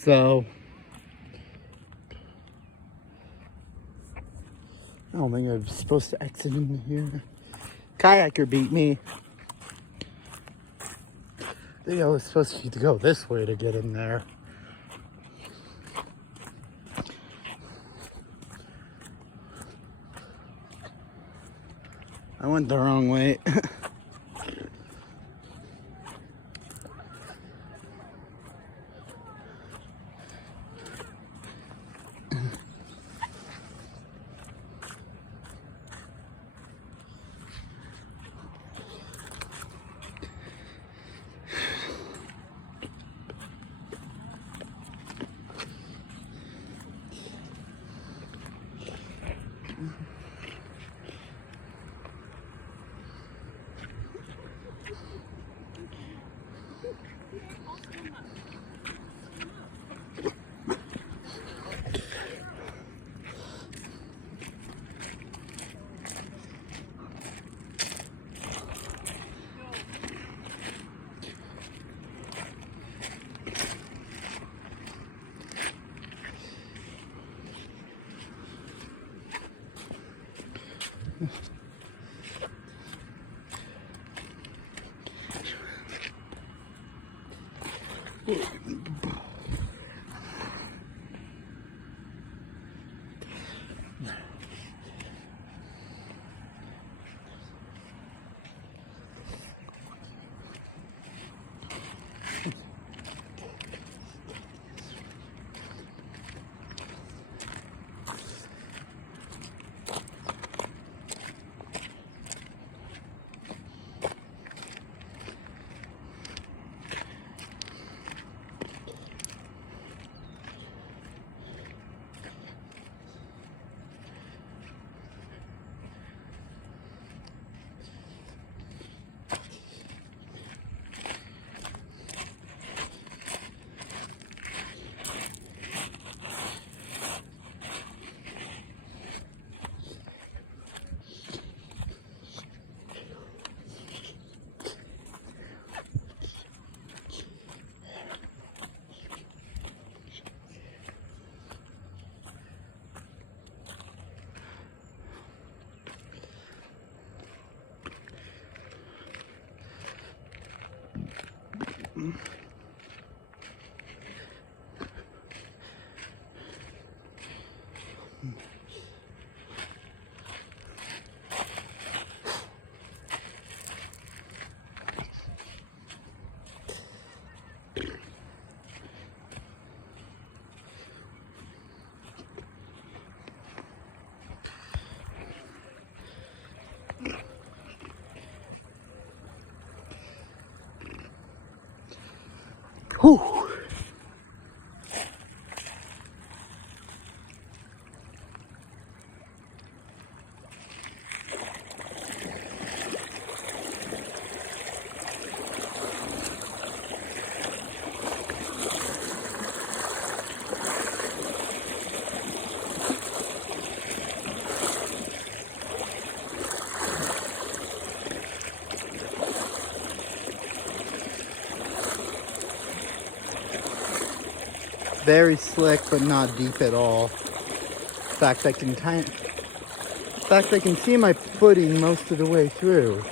So I don't think I'm supposed to exit in here. Kayaker beat me. I think I was supposed to go this way to get in there. I went the wrong way. Whew. Very slick, but not deep at all. In fact, I can see my footing most of the way through.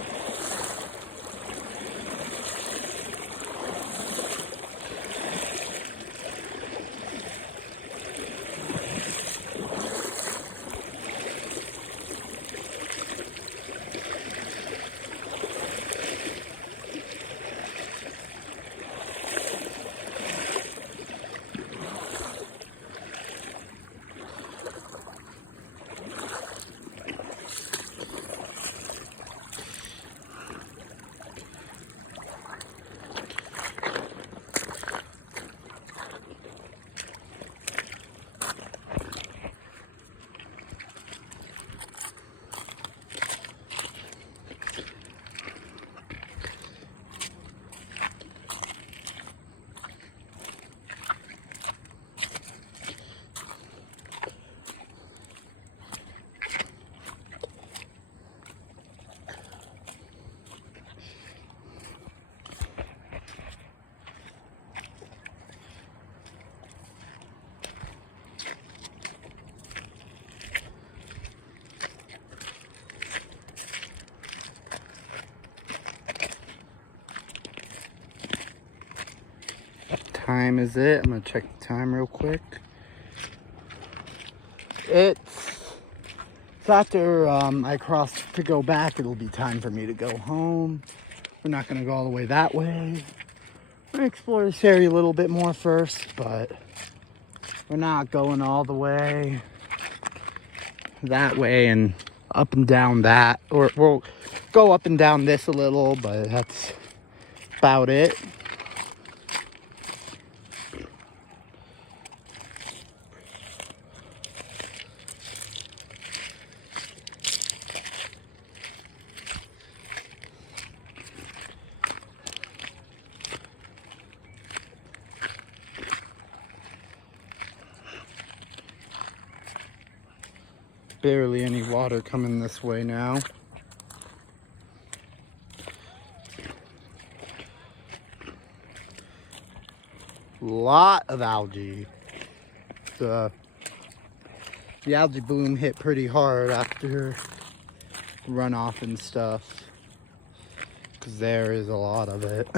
time is it? I'm gonna check the time real quick. It's after I cross to go back, it'll be time for me to go home. We're not gonna go all the way that way. We're gonna explore this area a little bit more first, but we're not going all the way that way and up and down that. Or we'll go up and down this a little, but that's about it. Barely any water coming this way now. Lot of algae. The algae bloom hit pretty hard after runoff and stuff, because there is a lot of it.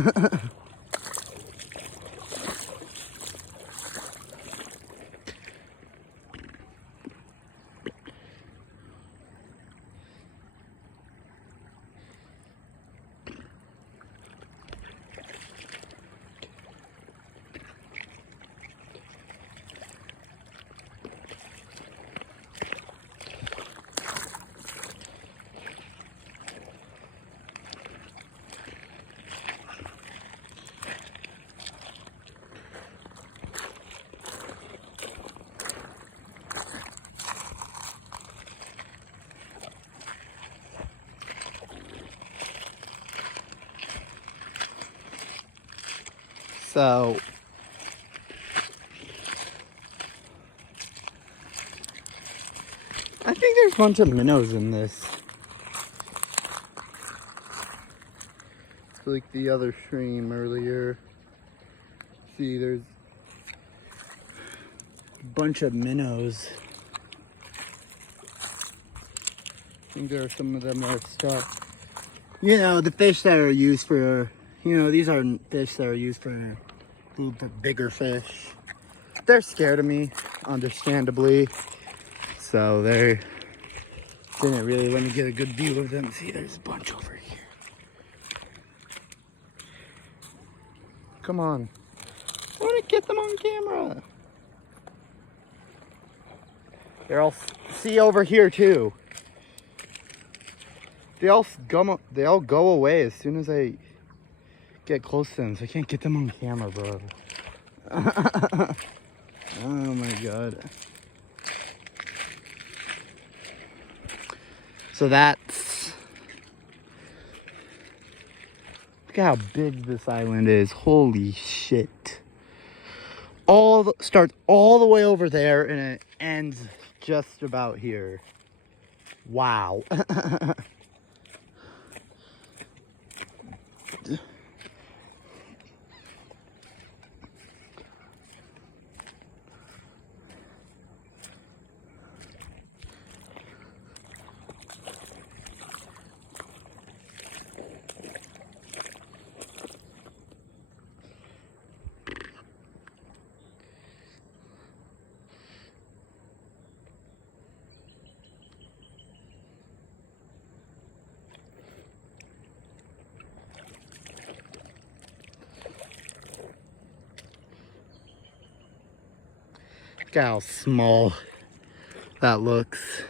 So I think there's a bunch of minnows in this. It's like the other stream earlier. See, there's a bunch of minnows. I think there are some of them that are stuck. You know, the fish that are used for, you know, these are fish that are used for a group of bigger fish. They're scared of me, understandably. So they didn't really let me get a good view of them. See, there's a bunch over here. Come on. I want to get them on camera. They're all, see over here too. They all go away as soon as I get close to them, so I can't get them on camera, bro. Oh my god. So that's, look at how big this island is. Holy shit. Starts all the way over there and it ends just about here. Wow. Look at how small that looks.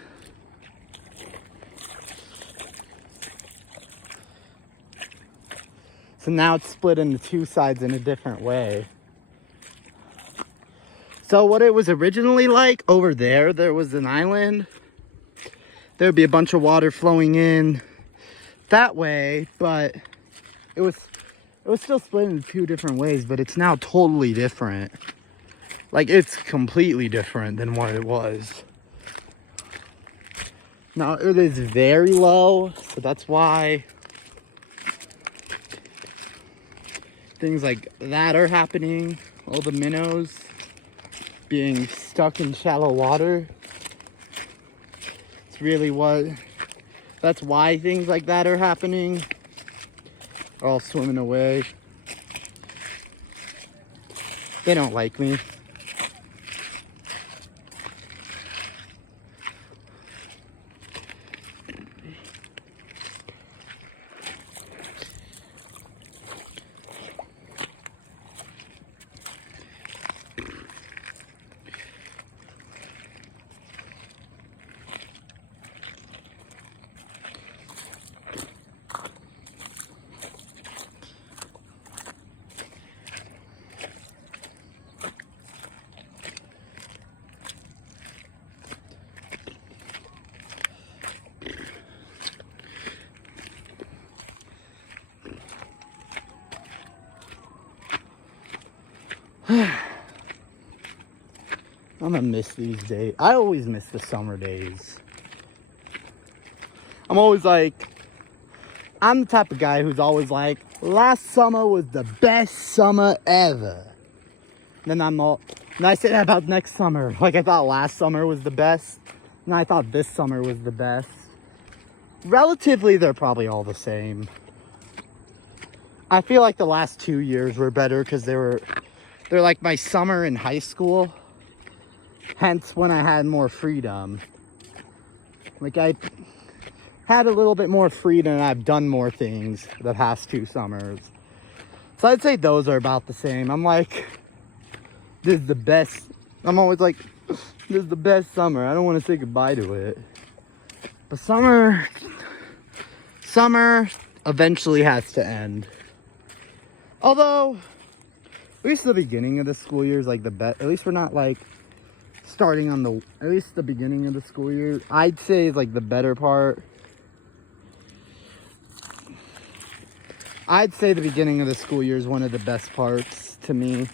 So now it's split into two sides in a different way. So what it was originally like, over there was an island. There would be a bunch of water flowing in that way, but it was still split into two different ways, but it's now totally different. Like, it's completely different than what it was. Now, it is very low, so that's why things like that are happening. All the minnows being stuck in shallow water. It's really that's why things like that are happening. They're all swimming away. They don't like me. I'm gonna miss these days. I always miss the summer days. I'm always like, I'm the type of guy who's always like, last summer was the best summer ever. Then I'm all, and I say that about next summer. Like I thought last summer was the best, and I thought this summer was the best. Relatively, they're probably all the same. I feel like the last 2 years were better because they're like my summer in high school. Hence when I had more freedom. Like I had a little bit more freedom and I've done more things the past 2 summers. So I'd say those are about the same. I'm like, this is the best. I'm always like, this is the best summer. I don't want to say goodbye to it. But summer eventually has to end. Although, at least the beginning of the school year is like the best. At least we're not like starting on the, at least the beginning of the school year, I'd say is like the better part. I'd say the beginning of the school year is one of the best parts to me.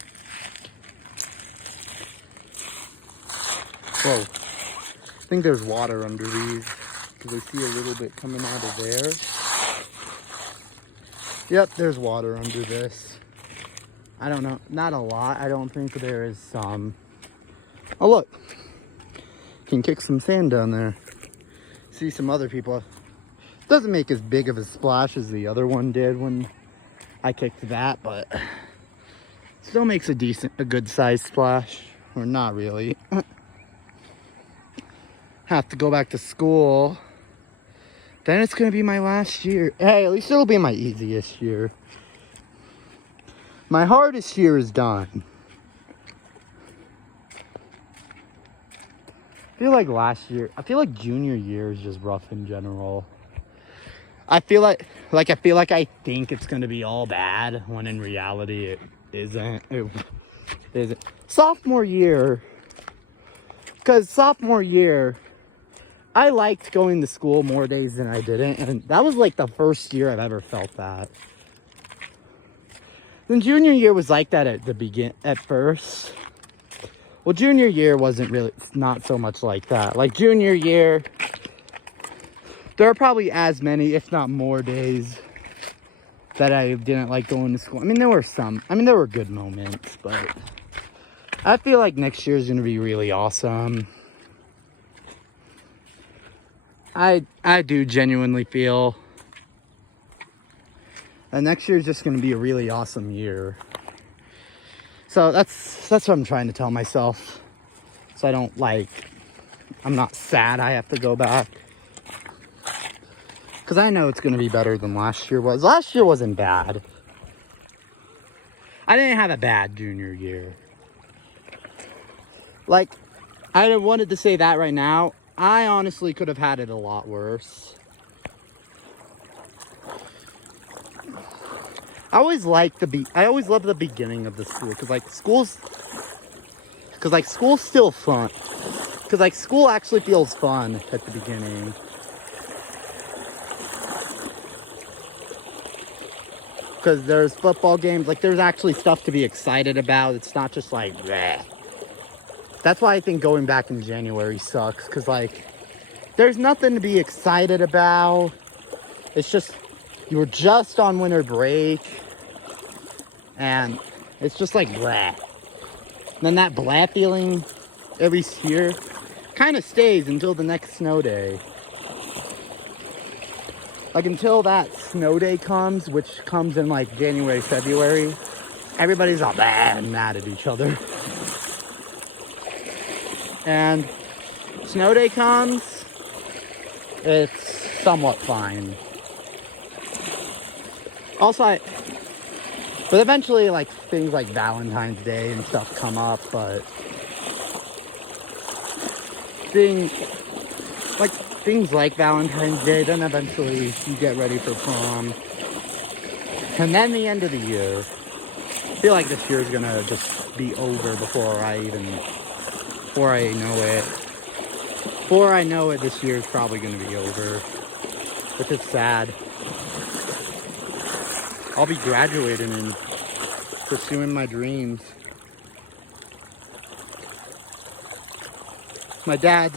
Whoa. I think there's water under these because I see a little bit coming out of there. Yep, there's water under this. I don't know, not a lot. I don't think there is some. Oh look, can kick some sand down there. See some other people. Doesn't make as big of a splash as the other one did when I kicked that, but still makes a good sized splash. Or not really. Have to go back to school. Then it's gonna be my last year. Hey, at least it'll be my easiest year. My hardest year is done. I feel like I feel like junior year is just rough in general. I feel like I think it's gonna be all bad when in reality it isn't. It isn't. Sophomore year, because sophomore year, I liked going to school more days than I didn't, and that was like the first year I've ever felt that. Then junior year was like that at first. Well, junior year wasn't really, not so much like that. Like junior year, there are probably as many, if not more days that I didn't like going to school. I mean, there were good moments, but I feel like next year is going to be really awesome. I do genuinely feel that next year is just going to be a really awesome year. So that's what I'm trying to tell myself. So I don't I'm not sad I have to go back. Because I know it's going to be better than last year was. Last year wasn't bad. I didn't have a bad junior year. Like, I wanted to say that right now. I honestly could have had it a lot worse. I always loved the beginning of the school because school's still fun. Because school actually feels fun at the beginning. Because there's football games, there's actually stuff to be excited about. It's not just bleh. That's why I think going back in January sucks. Because there's nothing to be excited about. It's just, you were just on winter break. And it's just bleh. And then that bleh feeling, at least here, kind of stays until the next snow day. Until that snow day comes, which comes in January, February, everybody's all bad and mad at each other. And snow day comes, it's somewhat fine. Also, but eventually, like, things like Valentine's Day and stuff come up, but things like Valentine's Day, then eventually you get ready for prom. And then the end of the year. I feel like this year is gonna just be over before I know it. Before I know it, this year is probably gonna be over, which is sad. I'll be graduating and pursuing my dreams. My dad's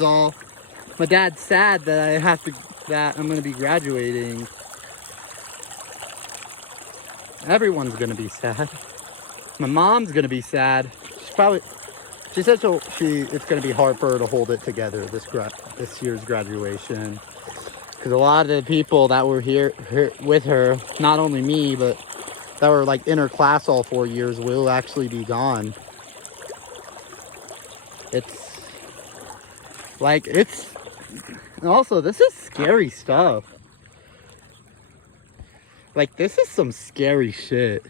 sad that I'm gonna be graduating. Everyone's gonna be sad. My mom's gonna be sad. She said it's gonna be hard for her to hold it together this year's graduation. Because a lot of the people that were here with her, not only me, but that were like in her class all 4 years, will actually be gone. And also, this is scary stuff. Like, this is some scary shit.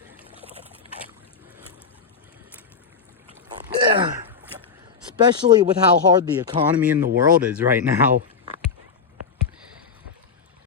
Especially with how hard the economy in the world is right now.